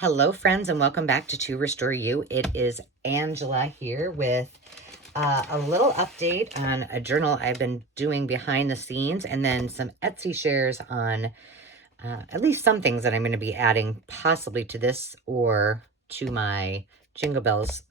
Hello, friends, and welcome back to Restore You. It is Angela here with a little update on a journal I've been doing behind the scenes, and then some Etsy shares on at least some things that I'm going to be adding possibly to this or to my Jingle Bells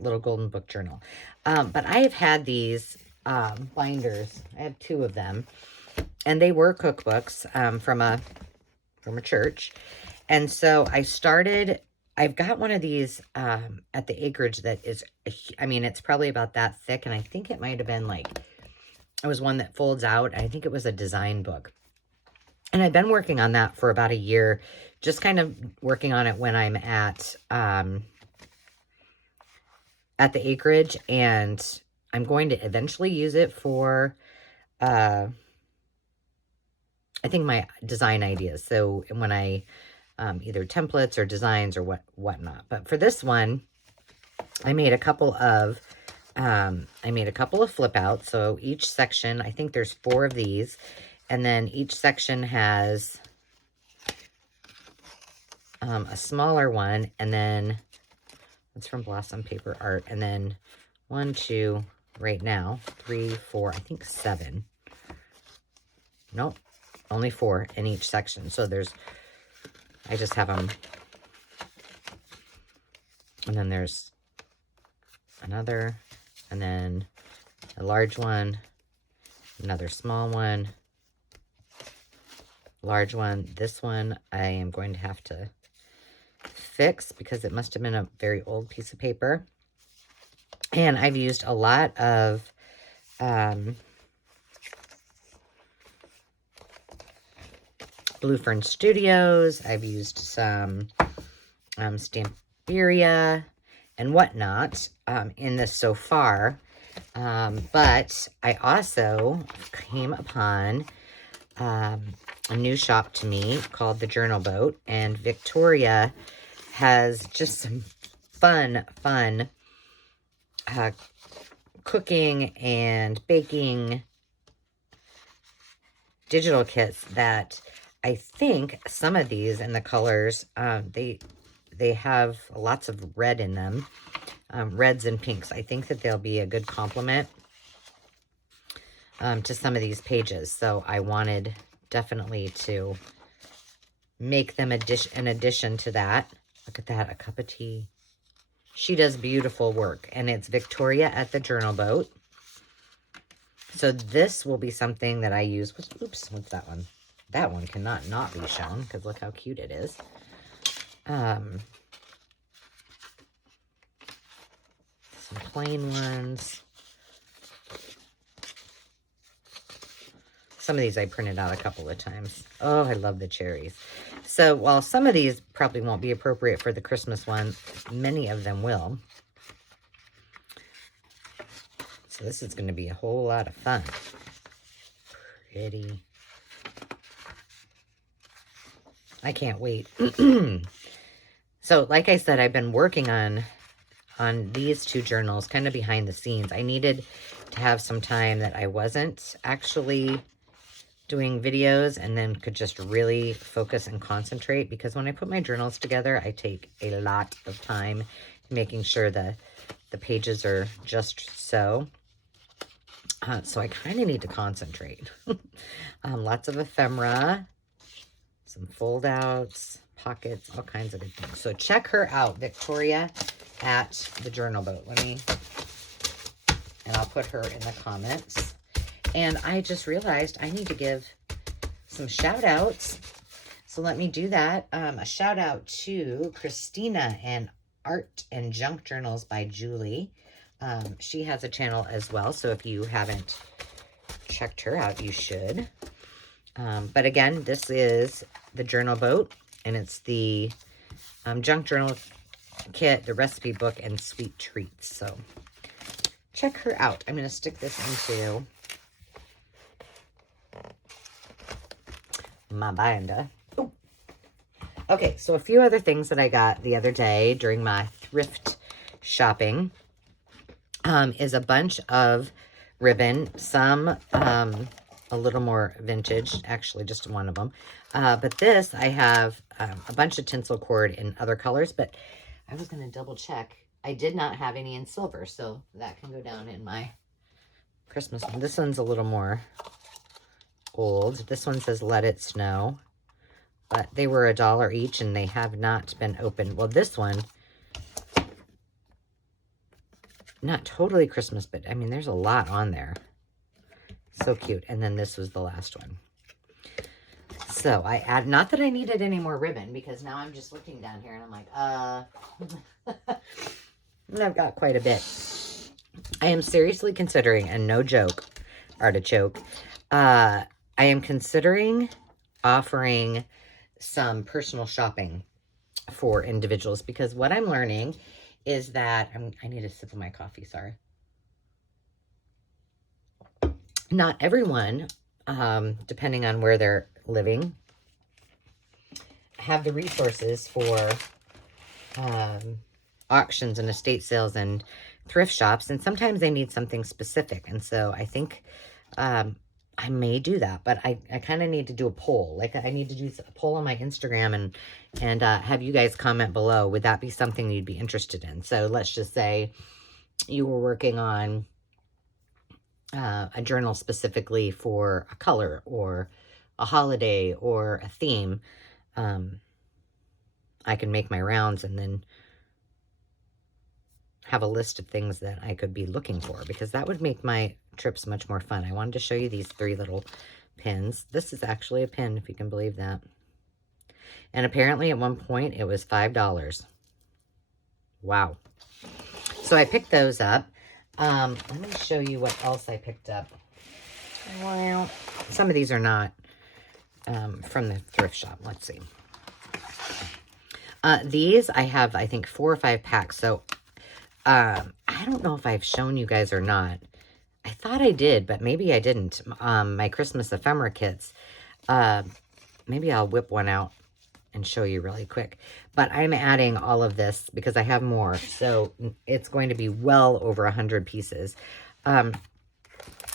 little golden book journal. But I have had these binders. I have two of them, and they were cookbooks from a church. And so I've got one of these at the acreage that is, I mean, it's probably about that thick. And I think it might have been it was one that folds out. I think it was a design book. And I've been working on that for about a year, just kind of working on it when I'm at the acreage. And I'm going to eventually use it for, I think, my design ideas. So when I either templates or designs or whatnot. But for this one, I made a couple of flip outs. So each section, I think there's 4 of these, and then each section has a smaller one, and then it's from Blossom Paper Art, and then 1, 2, right now, 3, 4, I think 7. Nope, only 4 in each section. So I just have them. And then there's another, and then a large one, another small one, large one. This one I am going to have to fix because it must have been a very old piece of paper. And I've used a lot of Blue Fern Studios. I've used some Stamperia and whatnot in this so far. But I also came upon a new shop to me called The Journal Boat. And Victoria has just some fun cooking and baking digital kits that I think some of these and the colors, they have lots of red in them, reds and pinks. I think that they'll be a good complement to some of these pages. So I wanted definitely to make them an addition to that. Look at that, a cup of tea. She does beautiful work, and it's Victoria at the Journal Boat. So this will be something that I use. Oops, what's that one? That one cannot not be shown because look how cute it is. Some plain ones. Some of these I printed out a couple of times. Oh, I love the cherries. So while some of these probably won't be appropriate for the Christmas one, many of them will. So this is going to be a whole lot of fun. Pretty. I can't wait. So like I said, I've been working on these 2 journals kind of behind the scenes. I needed to have some time that I wasn't actually doing videos and then could just really focus and concentrate, because when I put my journals together, I take a lot of time making sure the pages are just so. So I kind of need to concentrate. Lots of ephemera. Some fold outs, pockets, all kinds of good things. So check her out, Victoria at the Journal Boat. And I'll put her in the comments. And I just realized I need to give some shout outs. So let me do that. A shout out to Christina and Art and Junk Journals by Julie. She has a channel as well. So if you haven't checked her out, you should. But again, this is the Journal Boat, and it's the Junk Journal Kit, the recipe book, and sweet treats. So check her out. I'm going to stick this into my binder. Ooh. Okay, so a few other things that I got the other day during my thrift shopping is a bunch of ribbon. Some a little more vintage, actually just one of them. But this, I have a bunch of tinsel cord in other colors, but I was going to double check. I did not have any in silver, so that can go down in my Christmas one. This one's a little more old. This one says Let It Snow, but they were $1 each and they have not been opened. Well, this one, not totally Christmas, but I mean, there's a lot on there. So cute. And then this was the last one. So I add, not that I needed any more ribbon, because now I'm just looking down here and I'm like, and I've got quite a bit. I am seriously considering, and no joke, artichoke, I am considering offering some personal shopping for individuals, because what I'm learning is that, I need a sip of my coffee, sorry. Not everyone, depending on where they're living, have the resources for auctions and estate sales and thrift shops, and sometimes they need something specific. And so I think I may do that, but I kind of need to do a poll. Like, I need to do a poll on my Instagram and have you guys comment below. Would that be something you'd be interested in? So let's just say you were working on a journal specifically for a color or a holiday or a theme. I can make my rounds and then have a list of things that I could be looking for, because that would make my trips much more fun. I wanted to show you these 3 little pins. This is actually a pin, if you can believe that. And apparently at one point it was $5. Wow. So I picked those up. Let me show you what else I picked up. Well, some of these are not from the thrift shop. Let's see. These I have, I think, 4 or 5 packs. So I don't know if I've shown you guys or not. I thought I did, but maybe I didn't. My Christmas ephemera kits. Maybe I'll whip one out and show you really quick. But I'm adding all of this because I have more. So it's going to be well over 100 pieces.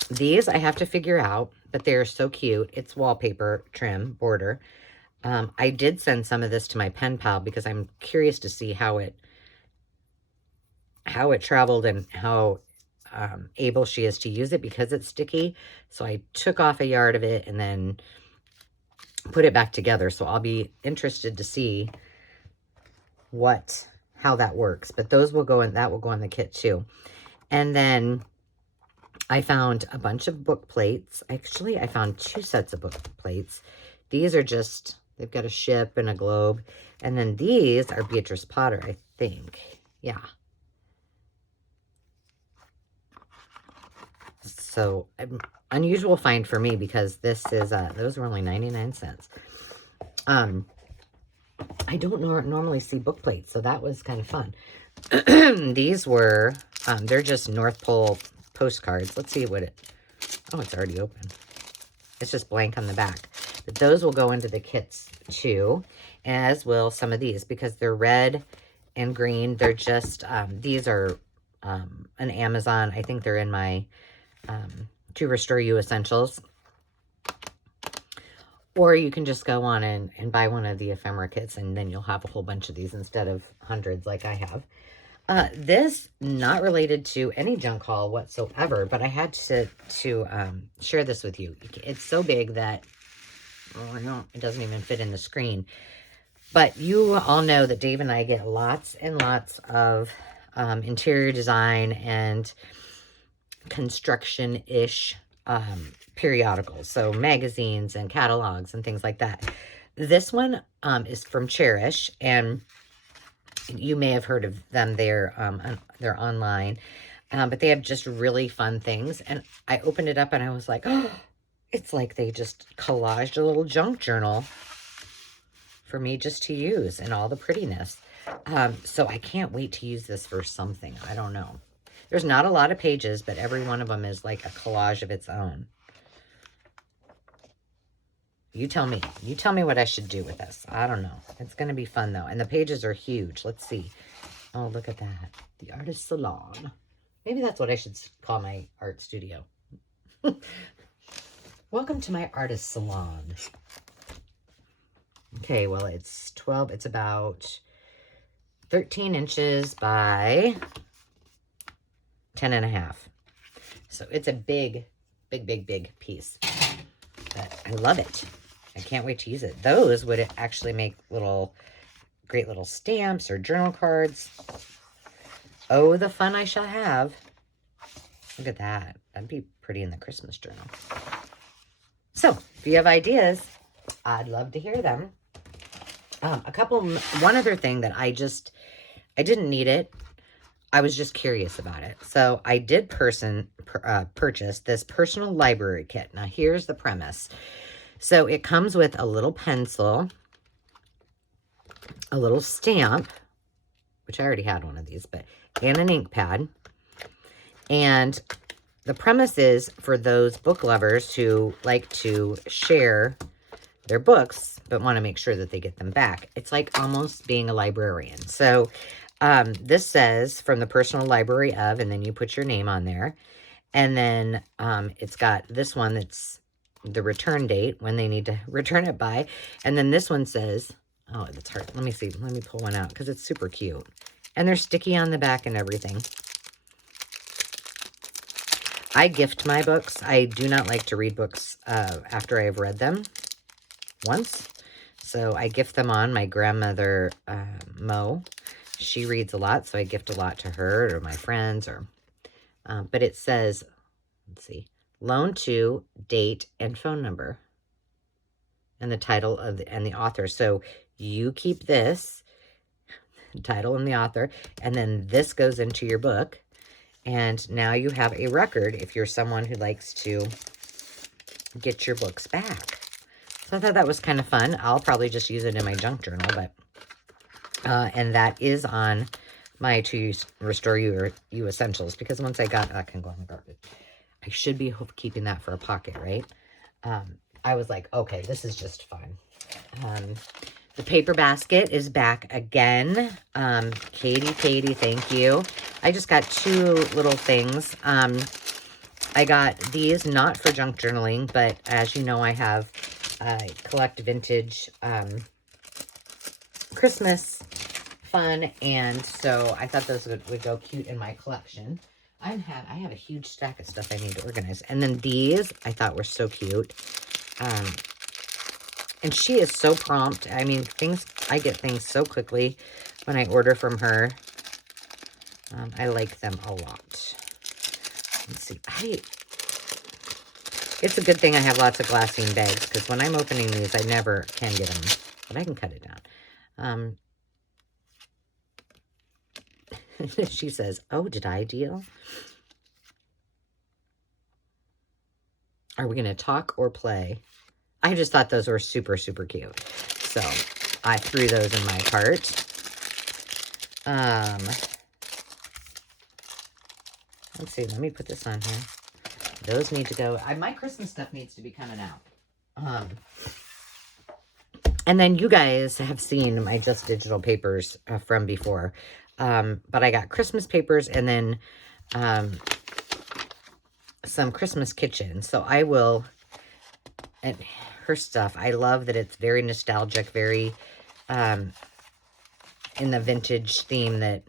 These I have to figure out, but they're so cute. It's wallpaper trim border. I did send some of this to my pen pal because I'm curious to see how it traveled and how able she is to use it, because it's sticky. So I took off a yard of it and then put it back together. So I'll be interested to see how that works. But those will go in, that will go in the kit too. And then I found a bunch of book plates. Actually, I found 2 sets of book plates. These are just, they've got a ship and a globe. And then these are Beatrice Potter, I think. Yeah. So unusual find for me, because this is, those were only 99 cents. I don't normally see book plates, so that was kind of fun. These were, they're just North Pole postcards. Let's see what oh, it's already open. It's just blank on the back. But those will go into the kits too, as will some of these, because they're red and green. They're just, these are an Amazon. I think they're in my To Restore You Essentials. Or you can just go on and buy one of the ephemera kits, and then you'll have a whole bunch of these instead of hundreds like I have. This, not related to any junk haul whatsoever, but I had to share this with you. It's so big that, well, it doesn't even fit in the screen. But you all know that Dave and I get lots and lots of interior design and construction-ish periodicals, so magazines and catalogs and things like that. This one is from Cherish, and you may have heard of them. They're online, but they have just really fun things. And I opened it up and I was like, oh, it's like they just collaged a little junk journal for me just to use, and all the prettiness. So I can't wait to use this for something. I don't know. There's not a lot of pages, but every one of them is like a collage of its own. You tell me. You tell me what I should do with this. I don't know. It's going to be fun, though. And the pages are huge. Let's see. Oh, look at that. The Artist Salon. Maybe that's what I should call my art studio. Welcome to my artist salon. Okay, well, it's 12. It's about 13 inches by 10 and a half. So it's a big piece. But I love it. I can't wait to use it. Those would actually make great little stamps or journal cards. Oh, the fun I shall have. Look at that. That'd be pretty in the Christmas journal. So, if you have ideas, I'd love to hear them. One other thing that I didn't need it. I was just curious about it. So I did purchase this personal library kit. Now here's the premise. So it comes with a little pencil, a little stamp, which I already had one of these, and an ink pad. And the premise is for those book lovers who like to share their books, but want to make sure that they get them back. It's like almost being a librarian. So this says from the personal library of, and then you put your name on there. And then it's got this one that's the return date, when they need to return it by. And then this one says, oh, that's hard. Let me see. Let me pull one out because it's super cute. And they're sticky on the back and everything. I gift my books. I do not like to read books after I've read them once. So I gift them on. My grandmother, Mo, she reads a lot, so I gift a lot to her or my friends. But it says, let's see, loan to, date, and phone number, and the title and the author. So you keep this title and the author, and then this goes into your book. And now you have a record if you're someone who likes to get your books back. So I thought that was kind of fun. I'll probably just use it in my junk journal, but and that is on my To Restore You Essentials, because once I got that can go on the garbage. I should be keeping that for a pocket, right? I was like, okay, this is just fun. The paper basket is back again. Katie, thank you. I just got 2 little things. I got these not for junk journaling, but as you know, I have collect vintage Christmas fun, and so I thought those would go cute in my collection. I have a huge stack of stuff I need to organize. And then these I thought were so cute. And she is so prompt. I mean, I get things so quickly when I order from her. I like them a lot. Let's see. It's a good thing I have lots of glassine bags, because when I'm opening these, I never can get them. But I can cut it down. She says, oh, did I deal? Are we going to talk or play? I just thought those were super, super cute. So I threw those in my cart. Let's see. Let me put this on here. Those need to go. My Christmas stuff needs to be coming out. And then you guys have seen my Just Digital papers from before. But I got Christmas papers and then some Christmas kitchen. So I will, and her stuff, I love that it's very nostalgic, very in the vintage theme that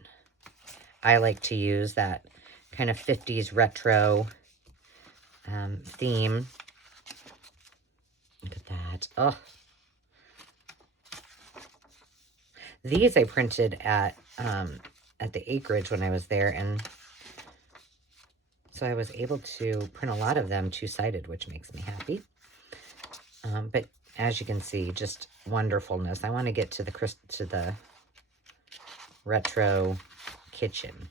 I like to use, that kind of 50s retro theme. Look at that. Oh, these I printed at the acreage when I was there, and so I was able to print a lot of them 2-sided, which makes me happy. But as you can see, just wonderfulness. I want to get to the retro kitchen.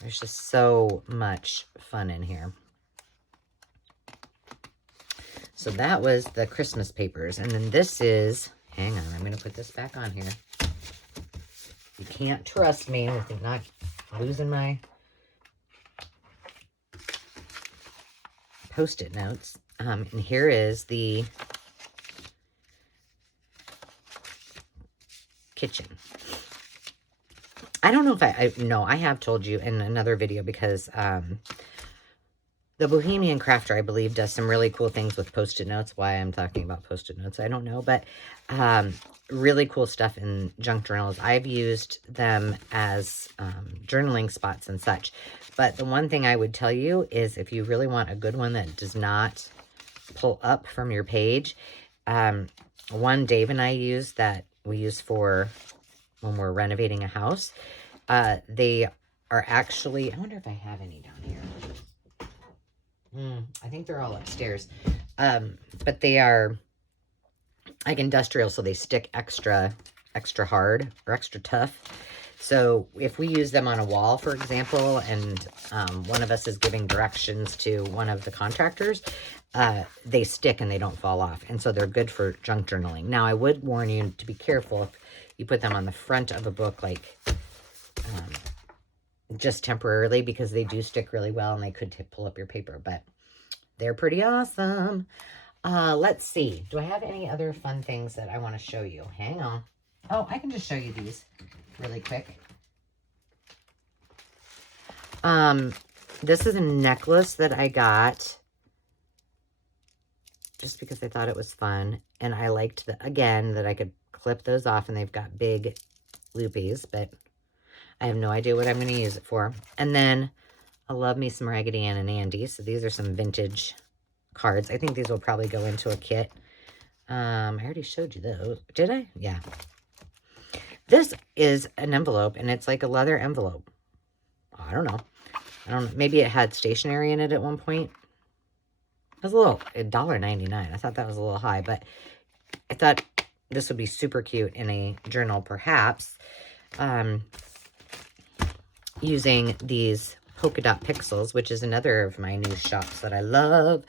There's just so much fun in here. So that was the Christmas papers. And then this is, hang on, I'm going to put this back on here. You can't trust me with not losing my Post-it notes. And here is the kitchen. I don't know if I have told you in another video, because The Bohemian Crafter, I believe, does some really cool things with Post-it notes. Why I'm talking about Post-it notes, I don't know. But really cool stuff in junk journals. I've used them as journaling spots and such. But the one thing I would tell you is if you really want a good one that does not pull up from your page, one Dave and I use that we use for when we're renovating a house. They are actually, I wonder if I have any down here. I think they're all upstairs. But they are like industrial, so they stick extra hard or extra tough. So if we use them on a wall, for example, and one of us is giving directions to one of the contractors, they stick and they don't fall off. And so they're good for junk journaling. Now, I would warn you to be careful if you put them on the front of a book, like just temporarily, because they do stick really well and they could pull up your paper, but they're pretty awesome. Let's see. Do I have any other fun things that I want to show you? Hang on. Oh, I can just show you these really quick. This is a necklace that I got just because I thought it was fun. And I liked, again, that I could clip those off and they've got big loopies, but I have no idea what I'm going to use it for. And then I love me some Raggedy Ann and Andy. So these are some vintage cards. I think these will probably go into a kit. I already showed you those. Did I? Yeah. This is an envelope, and it's like a leather envelope. I don't know. Maybe it had stationery in it at one point. It was $1.99. I thought that was a little high, but I thought this would be super cute in a journal, perhaps. Using these polka dot pixels, which is another of my new shops that I love.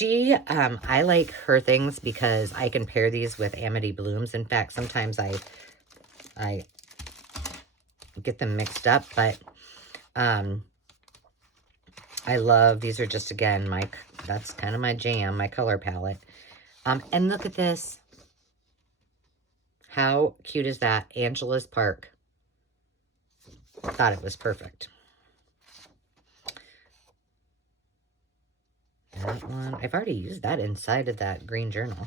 I like her things because I can pair these with Amity Blooms. In fact, sometimes I get them mixed up, but I love, these are just, again, that's kind of my jam, my color palette. And look at this. How cute is that? Angela's Park. Thought it was perfect. That one, I've already used that inside of that green journal.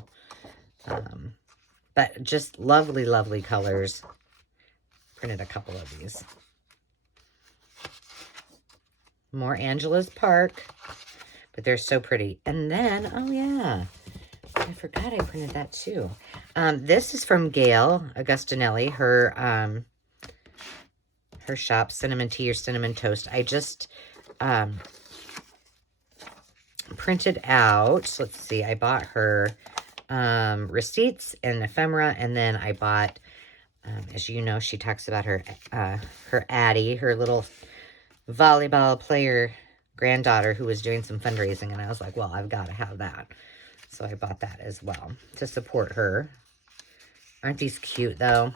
But just lovely, lovely colors. Printed a couple of these. More Angela's Park. But they're so pretty. And then, oh yeah, I forgot I printed that too. This is from Gail Augustinelli, her shop, Cinnamon Tea or Cinnamon Toast. I just printed out, let's see, I bought her receipts and ephemera, and then I bought, as you know, she talks about her Addie, her little volleyball player granddaughter who was doing some fundraising, and I was like, well, I've got to have that. So I bought that as well to support her. Aren't these cute, though?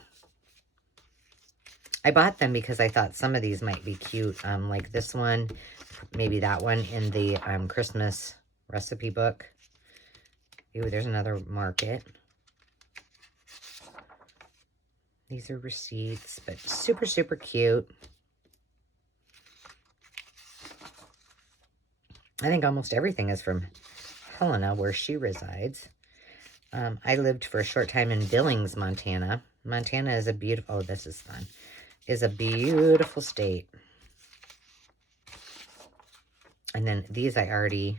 I bought them because I thought some of these might be cute, like this one, maybe that one in the Christmas recipe book. Ooh, there's another market. These are receipts, but super, super cute. I think almost everything is from Helena, where she resides. I lived for a short time in Billings, Montana. Montana is a beautiful, oh, this is fun, is a beautiful state. And then these I already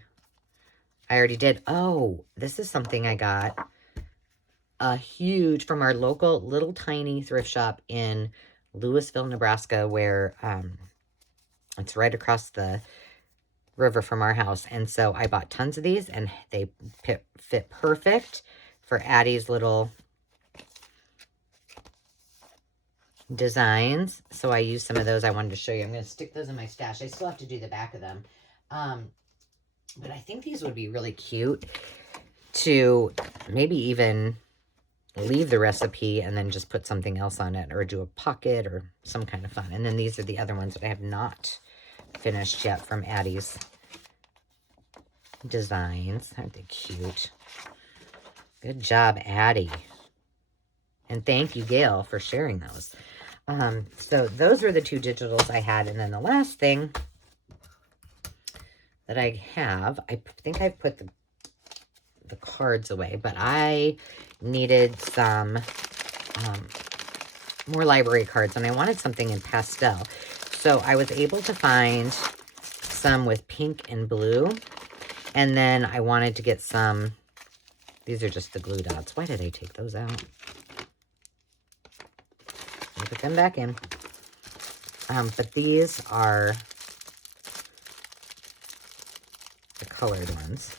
did. Oh, this is something I got. A huge, from our local little tiny thrift shop in Louisville, Nebraska, where it's right across the river from our house. And so I bought tons of these, and they fit perfect for Addie's little designs. So I used some of those. I wanted to show you. I'm going to stick those in my stash. I still have to do the back of them. But I think these would be really cute to maybe even leave the recipe and then just put something else on it, or do a pocket or some kind of fun. And then these are the other ones that I have not finished yet from Addie's designs. Aren't they cute? Good job, Addie. And thank you, Gail, for sharing those. So those are the two digitals I had. And then the last thing that I have. I think I've put the cards away, but I needed some more library cards, and I wanted something in pastel. So I was able to find some with pink and blue, and then I wanted to get some, these are just the glue dots. Why did I take those out? I'll put them back in. But these are the colored ones.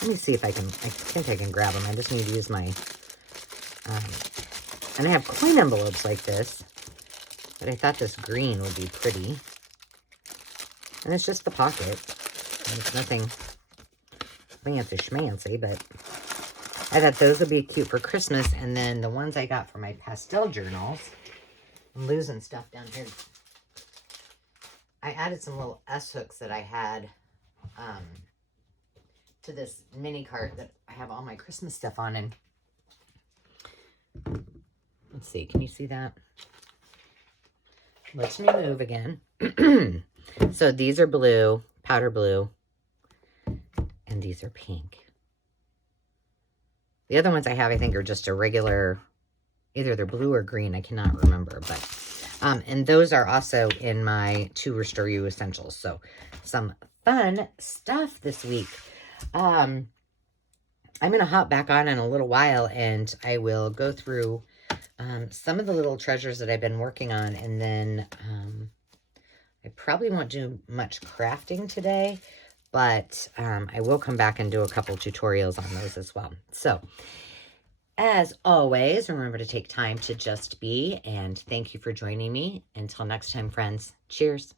Let me see if I think I can grab them. I just need to use my, and I have coin envelopes like this, but I thought this green would be pretty. And it's just the pocket. And it's nothing fancy schmancy, but I thought those would be cute for Christmas. And then the ones I got for my pastel journals, I'm losing stuff down here. I added some little S-hooks that I had to this mini cart that I have all my Christmas stuff on. And let's see, can you see that? Let me move again. So these are blue, powder blue, and these are pink. The other ones I have, I think, are just a regular, either they're blue or green. I cannot remember, but and those are also in my To Restore You Essentials. So some fun stuff this week. I'm going to hop back on in a little while, and I will go through some of the little treasures that I've been working on, and then I probably won't do much crafting today, but I will come back and do a couple tutorials on those as well. So, as always, remember to take time to just be, and thank you for joining me. Until next time, friends, cheers.